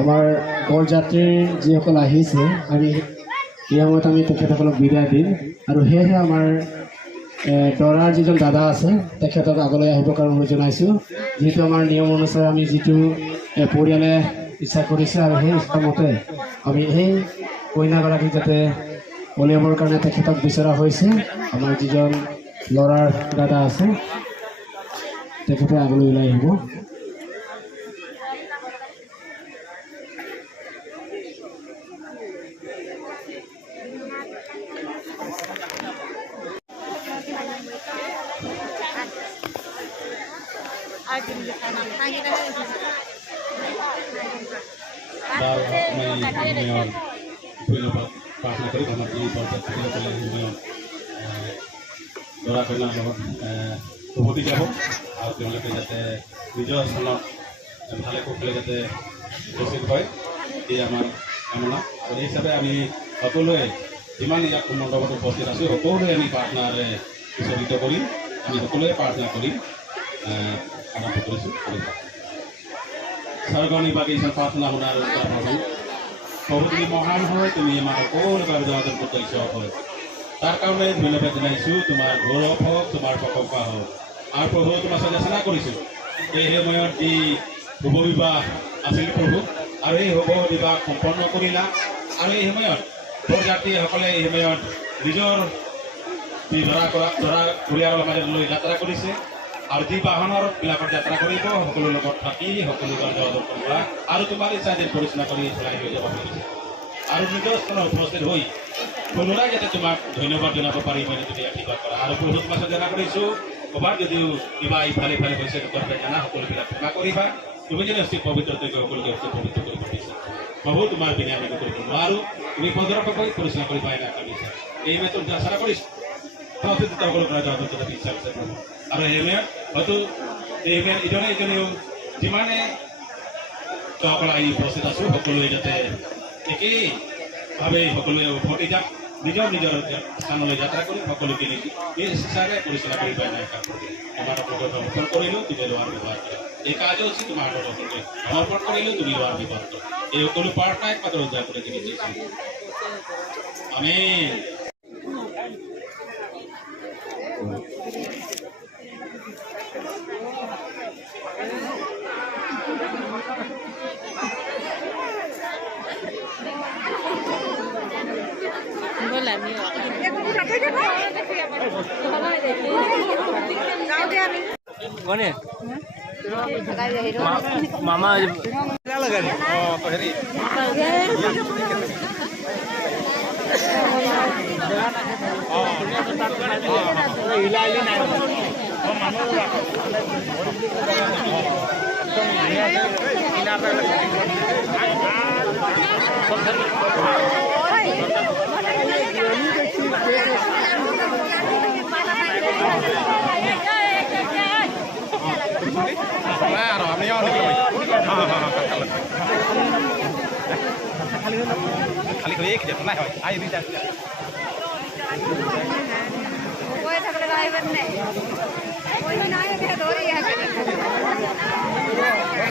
আমাৰ বৰযাত্ৰীৰ যিসকল আহিছে আমি এই সময়ত আমি তেখেতসকলক বিদায় দিম আৰু সেয়েহে আমাৰ দৰাৰ যিজন দাদা আছে তেখেতক আগলৈ আহিবৰ কাৰণে অনুৰোধ জনাইছোঁ। যিহেতু আমাৰ নিয়ম অনুসাৰে আমি যিটো পৰিয়ালে ইচ্ছা কৰিছে আৰু সেই ইচ্ছামতে আমি সেই কইনাগৰাকীক যাতে উলিয়াবৰ কাৰণে তেখেতক বিচৰা হৈছে। আমাৰ যিজন ল'ৰাৰ দাদা আছে তেখেতে আগলৈ ওলাই আহিব। প্ৰাৰ্থনা কৰি আমাৰ এই দৰা কইনাৰ লগত উভতি যাব আৰু তেওঁলোকে যাতে নিজৰ স্থানত ভালে কুশলে যাতে উপস্থিত হয় এই আমাৰ কামনা। আৰু এই হিচাপে আমি সকলোৱে যিমান ইয়াত মণ্ডপত উপস্থিত আছোঁ সকলোৱে আমি প্ৰাৰ্থনাৰে উৎসৰ্গিত কৰি আমি সকলোৱে প্ৰাৰ্থনা কৰি আৰম্ভ কৰিছোঁ। স্বৰ্গনিবাসী ঈশ্বৰ প্ৰাৰ্থনা শুনাৰ প্ৰভু প্ৰভু তুমি মহান হয়, তুমি আমাৰ সকলো বাবে জনাজাত কৰিছ হয়। তাৰ কাৰণে ধন্যবাদ জনাইছোঁ। তোমাৰ গৌৰৱ হওক, তোমাৰ প্ৰশংসা হওক। আৰু প্ৰভু তোমাৰ চেষ্টা কৰিছোঁ এই সময়ত যি শুভ বিবাহ আছিল প্ৰভু আৰু এই শুভ বিবাহ সম্পন্ন কৰিলা আৰু এই সময়ত বৰযাত্ৰীসকলে এই সময়ত নিজৰ দৰা পৰিয়ালৰ মাজত লৈ যাত্ৰা কৰিছে আৰু যি বাহনৰ বিলাকত যাত্ৰা কৰিব সকলো লগত থাকি সকলো যোগাযোগ কৰিবা আৰু তোমাৰ ইচ্ছা যে পৰিচালনা কৰি চলাই লৈ যাব পাৰিছে আৰু নিজৰ স্থানত উপস্থিত হৈ পুনৰাই যাতে তোমাক ধন্যবাদ জনাব পাৰিব তুমি আশীৰ্বাদ কৰা। আৰু বহুত পাছত জনা কৰিছোঁ ক'ৰবাত যদিও কিবা ইফালে ইফালে হৈছে তোমালোকে জানা সকলোবিলাক ক্ষমা কৰিবা। তুমি যেনে অতি পবিত্ৰতে সকলোকে অতি পবিত্ৰ কৰিব পাৰিছা প্ৰভু। তোমাৰ বিনা আমি কৰিব নোৱাৰোঁ, তুমি পদৰকৈ পৰিচালনা কৰিবা এনে কৰিছা। এই মেটৰ আশা কৰিছোঁ সকলো কৰা যোৱা ইচ্ছা আছে প্ৰভু। আৰু এই হয়তো এই ইজনে ইজনেও যিমানে সকলো আহি উপস্থিত আছোঁ সকলোৱে যাতে একেইভাৱে সকলোৱে উভতি যাক নিজৰ নিজৰ স্থানলৈ যাত্ৰা কৰি সকলোকে এই হিচাপে পৰিচালনা কৰিব নাই আমাৰ সমৰ্থন কৰিলোঁ তুমি লোৱাৰ ব্যৱহাৰ কৰা। এই কাৰ্য হৈছে তোমাৰ হাতত সকলোৱে সমৰ্পণ কৰিলোঁ তুমি লোৱাৰ ব্যৱহাৰ কৰা। এই সকলো প্ৰাৰ্থনা একমাত্ৰ উদ্ধাৰ কৰি কিনি দিছোঁ আমি। মামা খালি হয়ে গেছে না হয় আই দিটা ওই থাকলে আইবেন না ওই না আইবে ধরে